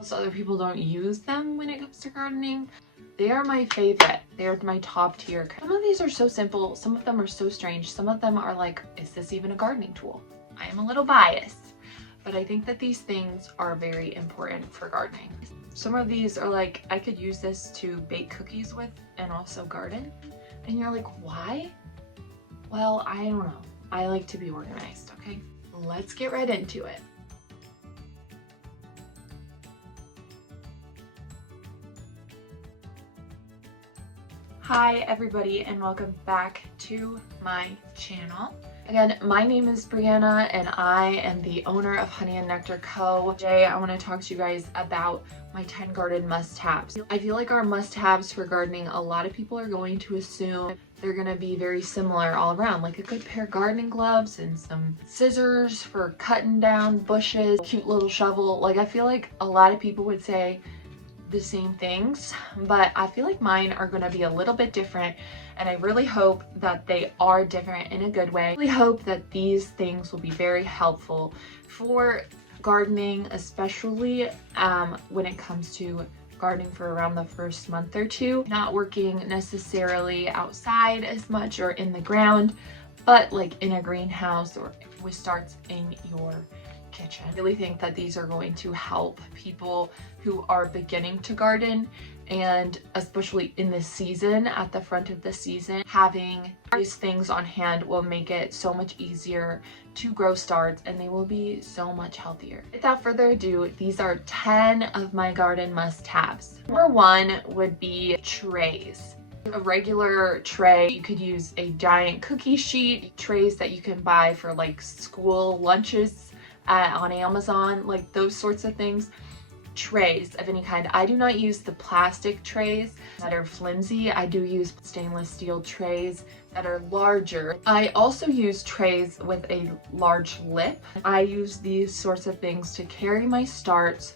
Most other people don't use them when it comes to gardening. They are my favorite. They are my top tier. Some of these are so simple. Some of them are so strange. Some of them are like, is this even a gardening tool? I am a little biased, but I think that these things are very important for gardening. Some of these are like, I could use this to bake cookies with and also garden. And you're like, why? Well, I don't know. I like to be organized, okay? Let's get right into it. Hi everybody, and welcome back to my channel. Again, my name is Brianna and I am the owner of Honey and Nectar Co. Today I want to talk to you guys about my 10 garden must-haves. I feel like our must-haves for gardening, a lot of people are going to assume they're going to be very similar all around, like a good pair of gardening gloves and some scissors for cutting down bushes, cute little shovel. Like I feel like a lot of people would say the same things, but I feel like mine are going to be a little bit different, and I really hope that they are different in a good way. I really hope that these things will be very helpful for gardening, especially when it comes to gardening for around the first month or two, not working necessarily outside as much or in the ground, but like in a greenhouse or with starts in your kitchen. I really think that these are going to help people who are beginning to garden, and especially in this season, at the front of the season, having these things on hand will make it so much easier to grow starts, and they will be so much healthier. Without further ado, these are 10 of my garden must-haves. Number 1 would be trays. A regular tray, you could use a giant cookie sheet, trays that you can buy for like school lunches on Amazon, like those sorts of things. Trays of any kind. I do not use the plastic trays that are flimsy. I do use stainless steel trays that are larger. I also use trays with a large lip. I use these sorts of things to carry my starts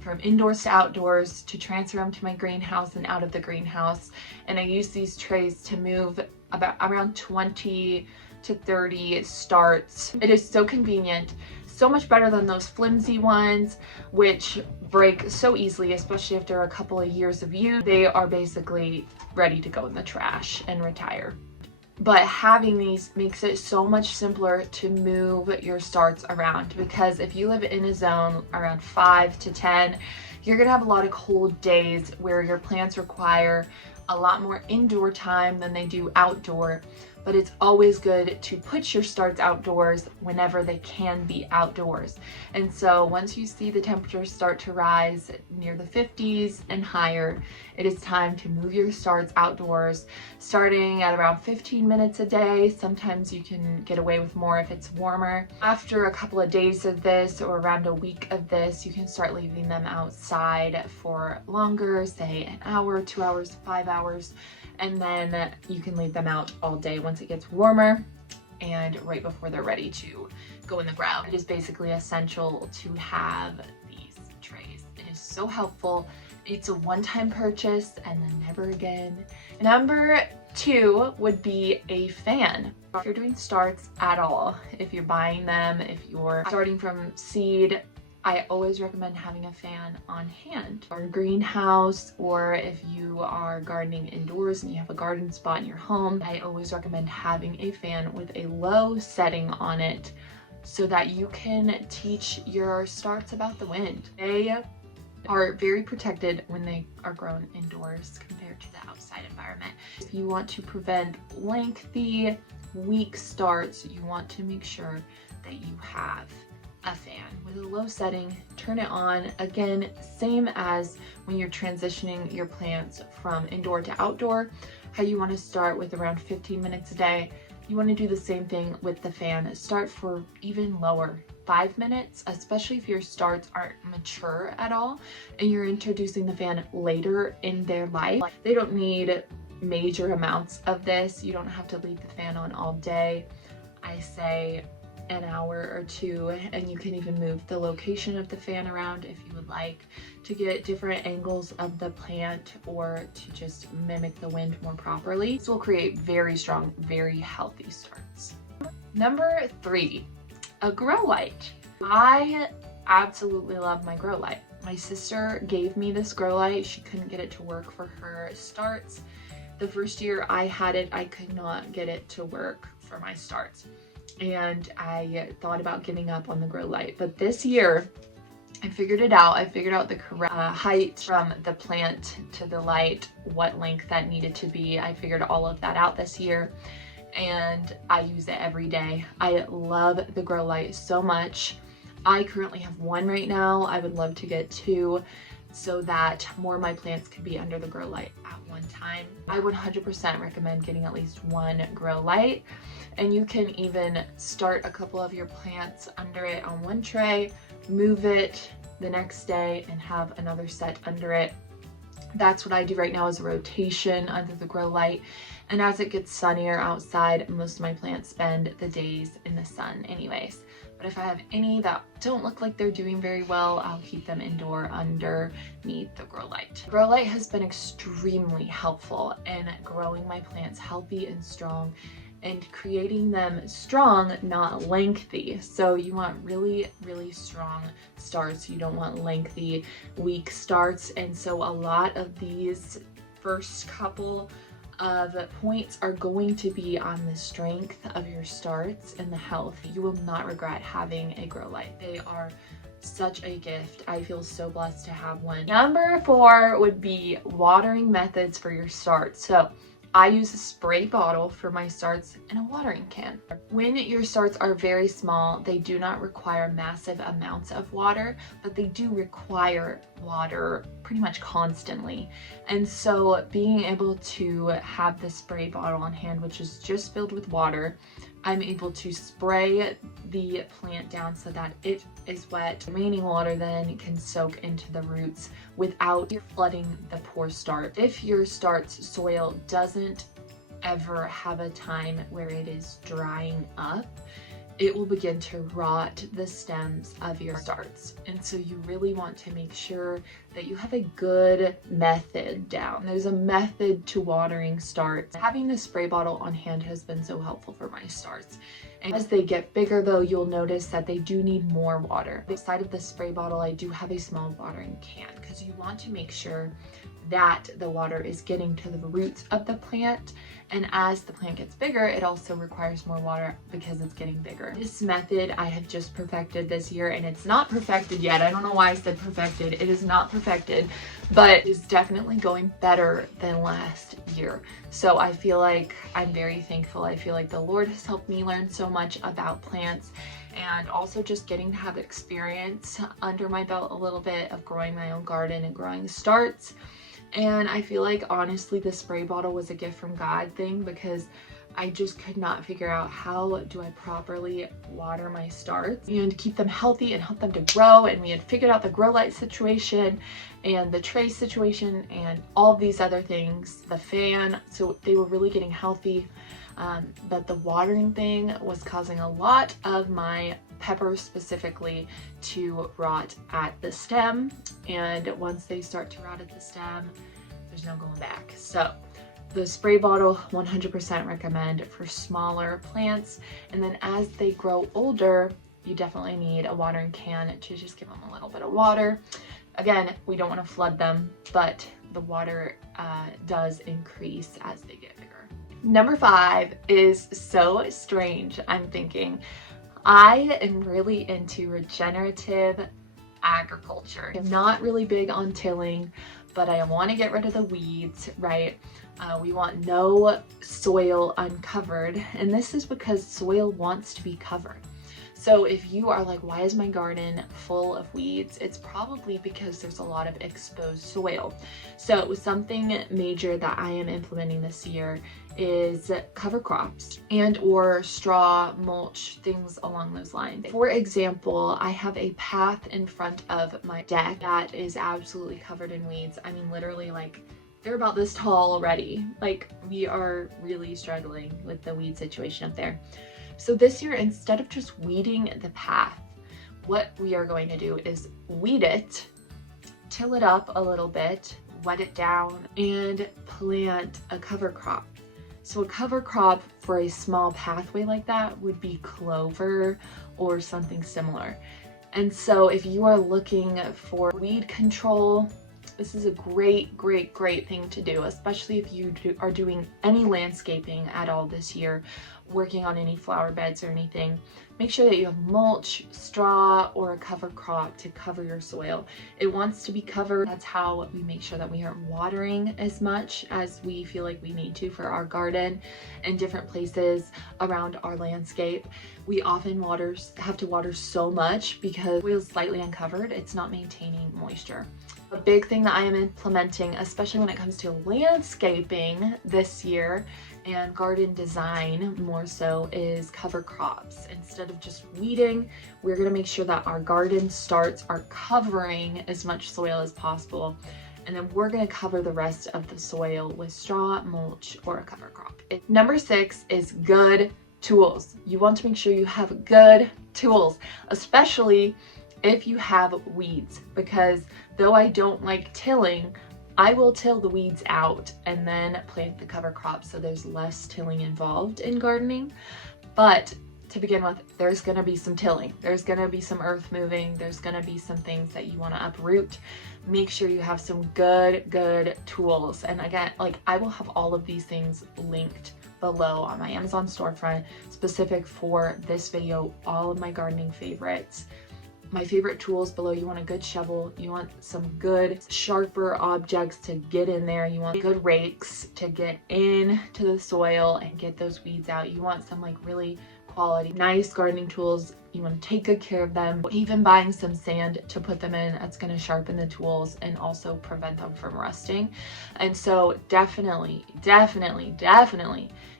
from indoors to outdoors, to transfer them to my greenhouse and out of the greenhouse. And I use these trays to move about around 20 to 30 starts. It is so convenient. So much better than those flimsy ones, which break so easily, especially after a couple of years of use. They are basically ready to go in the trash and retire. But having these makes it so much simpler to move your starts around, because if you live in a zone around 5 to 10, you're gonna have a lot of cold days where your plants require a lot more indoor time than they do outdoor. But it's always good to put your starts outdoors whenever they can be outdoors. And so once you see the temperatures start to rise near the 50s and higher, it is time to move your starts outdoors, starting at around 15 minutes a day. Sometimes you can get away with more if it's warmer. After a couple of days of this, or around a week of this, you can start leaving them outside for longer, say an hour, 2 hours, 5 hours. And then you can leave them out all day once it gets warmer and right before they're ready to go in the ground. It is basically essential to have these trays. It is so helpful. It's a one-time purchase and then never again. Number 2 would be a fan. If you're doing starts at all, if you're buying them, if you're starting from seed, I always recommend having a fan on hand. Or a greenhouse, or if you are gardening indoors and you have a garden spot in your home, I always recommend having a fan with a low setting on it so that you can teach your starts about the wind. They are very protected when they are grown indoors compared to the outside environment. If you want to prevent lengthy, weak starts, you want to make sure that you have a fan with a low setting. Turn it on. Again, same as when you're transitioning your plants from indoor to outdoor, how you want to start with around 15 minutes a day. You want to do the same thing with the fan. Start for even lower, 5 minutes, especially if your starts aren't mature at all and you're introducing the fan later in their life. They don't need major amounts of this. You don't have to leave the fan on all day. I say an hour or 2, and you can even move the location of the fan around if you would like, to get different angles of the plant or to just mimic the wind more properly. This will create very strong, very healthy starts. Number 3, a grow light. I absolutely love my grow light. My sister gave me this grow light. She couldn't get it to work for her starts. The first year I had it, I could not get it to work for my starts. And I thought about giving up on the grow light. But this year, I figured it out. I figured out the correct height from the plant to the light, what length that needed to be. I figured all of that out this year, and I use it every day. I love the grow light so much. I currently have one right now. I would love to get two so that more of my plants could be under the grow light at one time. I would 100% recommend getting at least one grow light, and you can even start a couple of your plants under it on one tray, move it the next day, and have another set under it. That's what I do right now, is a rotation under the grow light. And as it gets sunnier outside, most of my plants spend the days in the sun anyways. But if I have any that don't look like they're doing very well, I'll keep them indoor underneath the grow light. Grow light has been extremely helpful in growing my plants healthy and strong, and creating them strong, not lengthy. So you want really, really strong starts. You don't want lengthy, weak starts. And so a lot of these first couple of points are going to be on the strength of your starts and the health. You will not regret having a grow light. They are such a gift. I feel so blessed to have one. Number 4 would be watering methods for your starts. So I use a spray bottle for my starts and a watering can. When your starts are very small, they do not require massive amounts of water, but they do require water pretty much constantly. And so being able to have the spray bottle on hand, which is just filled with water, I'm able to spray the plant down so that it is wet. The remaining water then can soak into the roots without flooding the poor start. If your start's soil doesn't ever have a time where it is drying up, it will begin to rot the stems of your starts. And so you really want to make sure that you have a good method down. There's a method to watering starts. Having the spray bottle on hand has been so helpful for my starts. And as they get bigger though, you'll notice that they do need more water. Beside of the spray bottle, I do have a small watering can, because you want to make sure that the water is getting to the roots of the plant. And as the plant gets bigger, it also requires more water because it's getting bigger. This method I have just perfected this year, and it's not perfected yet. I don't know why I said perfected. It is not perfected, but it's definitely going better than last year. So I feel like I'm very thankful. I feel like the Lord has helped me learn so much about plants, and also just getting to have experience under my belt a little bit of growing my own garden and growing starts. And I feel like honestly the spray bottle was a gift from God thing, because I just could not figure out how do I properly water my starts and keep them healthy and help them to grow. And we had figured out the grow light situation and the tray situation and all these other things, the fan, so they were really getting healthy. But the watering thing was causing a lot of my peppers specifically to rot at the stem, and once they start to rot at the stem, there's no going back. So the spray bottle 100% recommend for smaller plants, and then as they grow older, you definitely need a watering can to just give them a little bit of water. Again, we don't want to flood them, but the water does increase as they get bigger. Number 5 is so strange. I'm thinking I am really into regenerative agriculture. I'm not really big on tilling, but I want to get rid of the weeds, right? We want no soil uncovered, and this is because soil wants to be covered. So if you are like, why is my garden full of weeds? It's probably because there's a lot of exposed soil. So something major that I am implementing this year is cover crops and or straw, mulch, things along those lines. For example, I have a path in front of my deck that is absolutely covered in weeds. I mean, literally, like, they're about this tall already. Like, we are really struggling with the weed situation up there. So this year, instead of just weeding the path, what we are going to do is weed it, till it up a little bit, wet it down, and plant a cover crop. So a cover crop for a small pathway like that would be clover or something similar. And so if you are looking for weed control, this is a great thing to do, especially if you are doing any landscaping at all this year, working on any flower beds or anything. Make sure that you have mulch, straw, or a cover crop to cover your soil. It wants to be covered. That's how we make sure that we aren't watering as much as we feel like we need to for our garden and different places around our landscape. We often have to water so much because soil is slightly uncovered. It's not maintaining moisture. A big thing that I am implementing, especially when it comes to landscaping this year and garden design more so, is cover crops. Instead of just weeding, we're going to make sure that our garden starts are covering as much soil as possible. And then we're going to cover the rest of the soil with straw, mulch, or a cover crop. Number 6 is good tools. You want to make sure you have good tools, especially if you have weeds, because though I don't like tilling, I will till the weeds out and then plant the cover crop, so there's less tilling involved in gardening. But to begin with, there's going to be some tilling, there's going to be some earth moving, there's going to be some things that you want to uproot. Make sure you have some good tools. And again, like, I will have all of these things linked below on my Amazon storefront specific for this video, all of my gardening favorites. My favorite tools below. You want a good shovel, you want some good sharper objects to get in there, you want good rakes to get into the soil and get those weeds out. You want some like really quality, nice gardening tools. You want to take good care of them. Even buying some sand to put them in, that's going to sharpen the tools and also prevent them from rusting. And so definitely,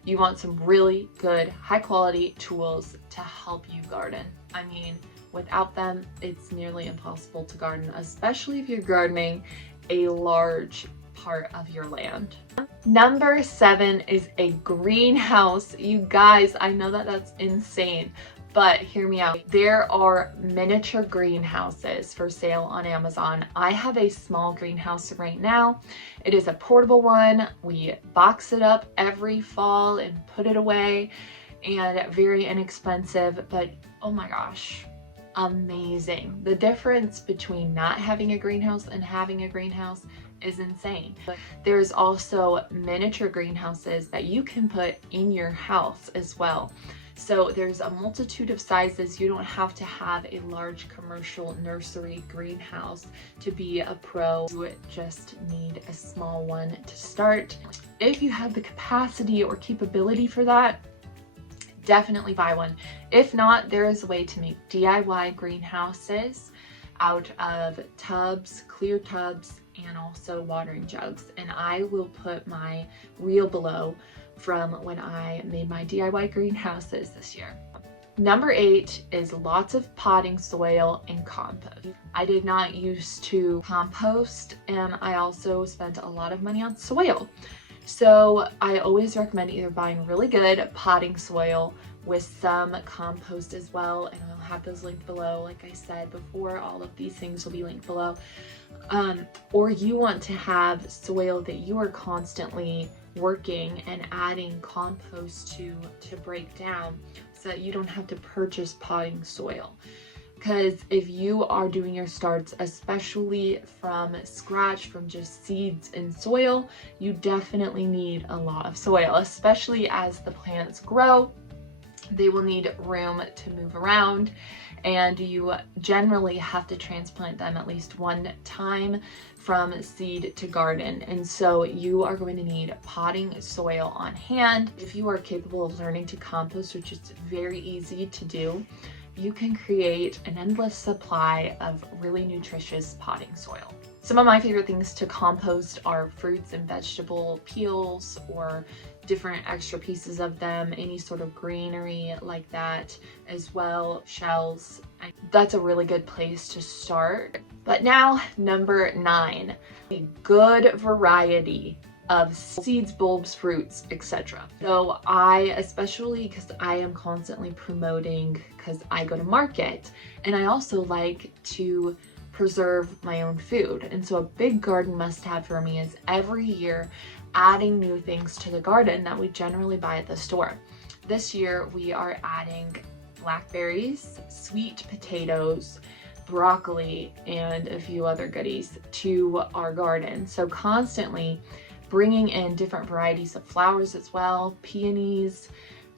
you want some really good, high quality tools to help you garden. I mean, without them, it's nearly impossible to garden, especially if you're gardening a large part of your land. Number 7 is a greenhouse. You guys, I know that that's insane, but hear me out. There are miniature greenhouses for sale on Amazon. I have a small greenhouse right now. It is a portable one. We box it up every fall and put it away, and very inexpensive, but oh my gosh, amazing. The difference between not having a greenhouse and having a greenhouse is insane. But there's also miniature greenhouses that you can put in your house as well. So there's a multitude of sizes. You don't have to have a large commercial nursery greenhouse to be a pro. You just need a small one to start. If you have the capacity or capability for that, definitely buy one. If not, there is a way to make DIY greenhouses out of tubs, clear tubs, and also watering jugs. And I will put my reel below from when I made my DIY greenhouses this year. Number 8 is lots of potting soil and compost. I did not used to compost, and I also spent a lot of money on soil. So I always recommend either buying really good potting soil with some compost as well, and I'll have those linked below. Like I said before, all of these things will be linked below. Or you want to have soil that you are constantly working and adding compost to break down, so that you don't have to purchase potting soil. Because if you are doing your starts, especially from scratch, from just seeds and soil, you definitely need a lot of soil, especially as the plants grow. They will need room to move around, and you generally have to transplant them at least one time from seed to garden. And so you are going to need potting soil on hand. If you are capable of learning to compost, which is very easy to do, you can create an endless supply of really nutritious potting soil. Some of my favorite things to compost are fruits and vegetable peels, or different extra pieces of them, any sort of greenery like that as well, shells. That's a really good place to start. But now, number 9, a good variety of seeds, bulbs, fruits, etc. So I, especially because I am constantly promoting, because I go to market, and I also like to preserve my own food. And so a big garden must-have for me is every year adding new things to the garden that we generally buy at the store. This year we are adding blackberries, sweet potatoes, broccoli, and a few other goodies to our garden. So constantly bringing in different varieties of flowers as well, peonies,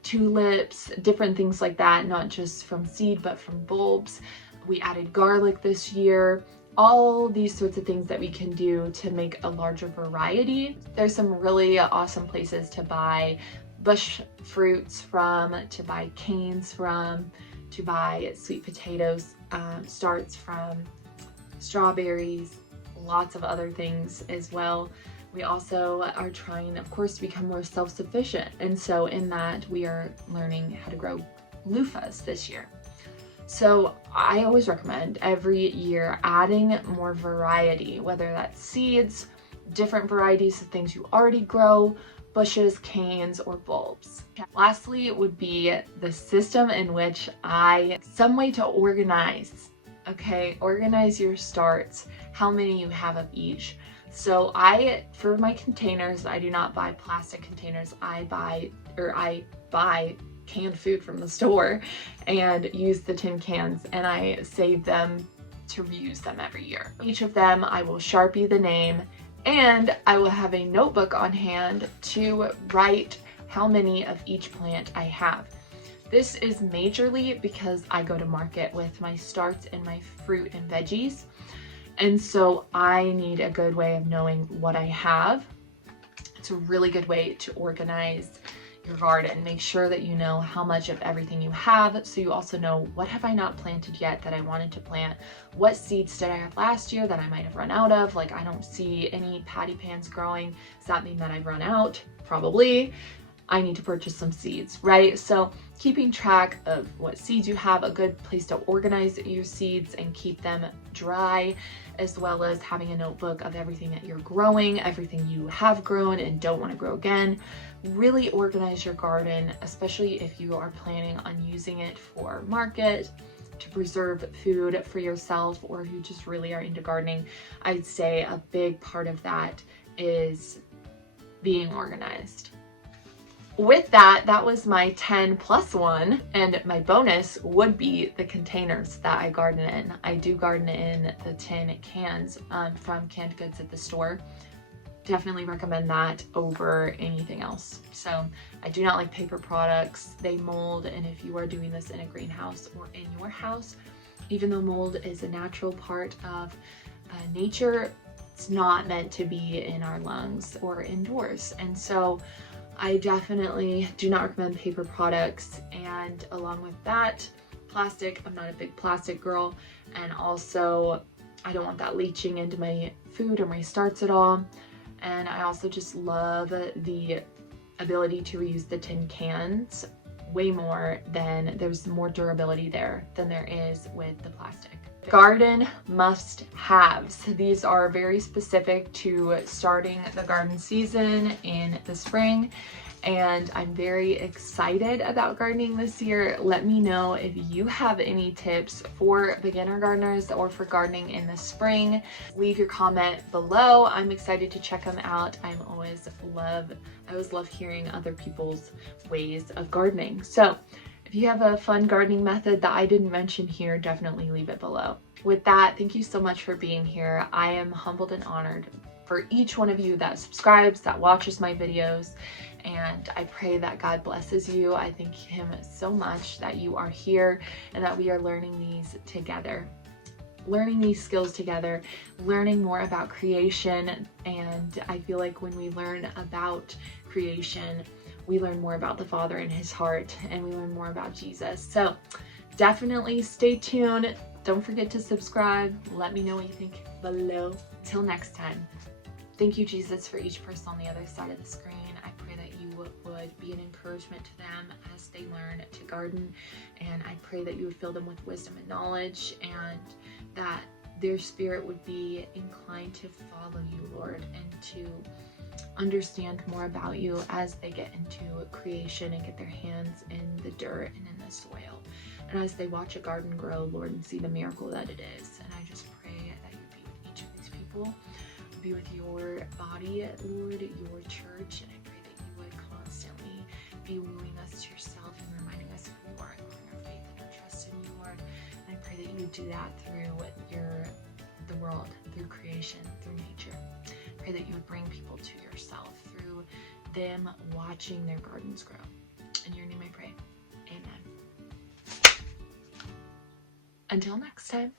tulips, different things like that, not just from seed but from bulbs. We added garlic this year. All these sorts of things that we can do to make a larger variety. There's some really awesome places to buy bush fruits from, to buy canes from, to buy sweet potatoes, starts from, strawberries, lots of other things as well. We also are trying, of course, to become more self-sufficient. And so in that, we are learning how to grow loofahs this year. So I always recommend every year adding more variety, whether that's seeds, different varieties of things you already grow, bushes, canes, or bulbs. Lastly would be the system in which some way to organize, okay? Organize your starts, how many you have of each. So for my containers, I do not buy plastic containers. I buy canned food from the store and use the tin cans, and I save them to reuse them every year. Each of them I will Sharpie the name, and I will have a notebook on hand to write how many of each plant I have. This is majorly because I go to market with my starts and my fruit and veggies. And so I need a good way of knowing what I have. It's a really good way to organize your garden. Make sure that you know how much of everything you have, so you also know what have I not planted yet that I wanted to plant, what seeds did I have last year that I might have run out of. Like, I don't see any patty pans growing. Does that mean that I've run out? Probably. I need to purchase some seeds, right? So keeping track of what seeds you have, a good place to organize your seeds and keep them dry, as well as having a notebook of everything that you're growing, everything you have grown and don't want to grow again. Really organize your garden, especially if you are planning on using it for market, to preserve food for yourself, or if you just really are into gardening. I'd say a big part of that is being organized. With that, that was my 10 plus 1, and my bonus would be the containers that I garden in. I do garden in the tin cans from canned goods at the store. Definitely recommend that over anything else. So I do not like paper products. They mold, and if you are doing this in a greenhouse or in your house, even though mold is a natural part of nature, it's not meant to be in our lungs or indoors. And so I definitely do not recommend paper products, and along with that, plastic. I'm not a big plastic girl, and also I don't want that leaching into my food or my starts at all. And I also just love the ability to reuse the tin cans way more. There's more durability there than there is with the plastic. Garden must-haves. These are very specific to starting the garden season in the spring, and I'm very excited about gardening this year. Let me know if you have any tips for beginner gardeners or for gardening in the spring. Leave your comment below. I'm excited to check them out. I always love hearing other people's ways of gardening. So if you have a fun gardening method that I didn't mention here, definitely leave it below. With that, thank you so much for being here. I am humbled and honored for each one of you that subscribes, that watches my videos, and I pray that God blesses you. I thank Him so much that you are here and that we are learning these together. Learning these skills together, learning more about creation, and I feel like when we learn about creation, we learn more about the Father and His heart, and we learn more about Jesus. So definitely stay tuned. Don't forget to subscribe. Let me know what you think below. Till next time. Thank you, Jesus, for each person on the other side of the screen. I pray that you would be an encouragement to them as they learn to garden, and I pray that you would fill them with wisdom and knowledge, and that their spirit would be inclined to follow you, Lord, and to understand more about you as they get into creation and get their hands in the dirt and in the soil, and as they watch a garden grow, Lord, and see the miracle that it is. And I just pray that you would be with each of these people, be with your body, Lord, your church, and I pray that you would constantly be wooing us to yourself and reminding us of who you are, and growing our faith and our trust in you, Lord. And I pray that you would do that through the world, through creation, through nature. I pray that you would bring people to yourself through them watching their gardens grow. In your name I pray. Amen. Until next time.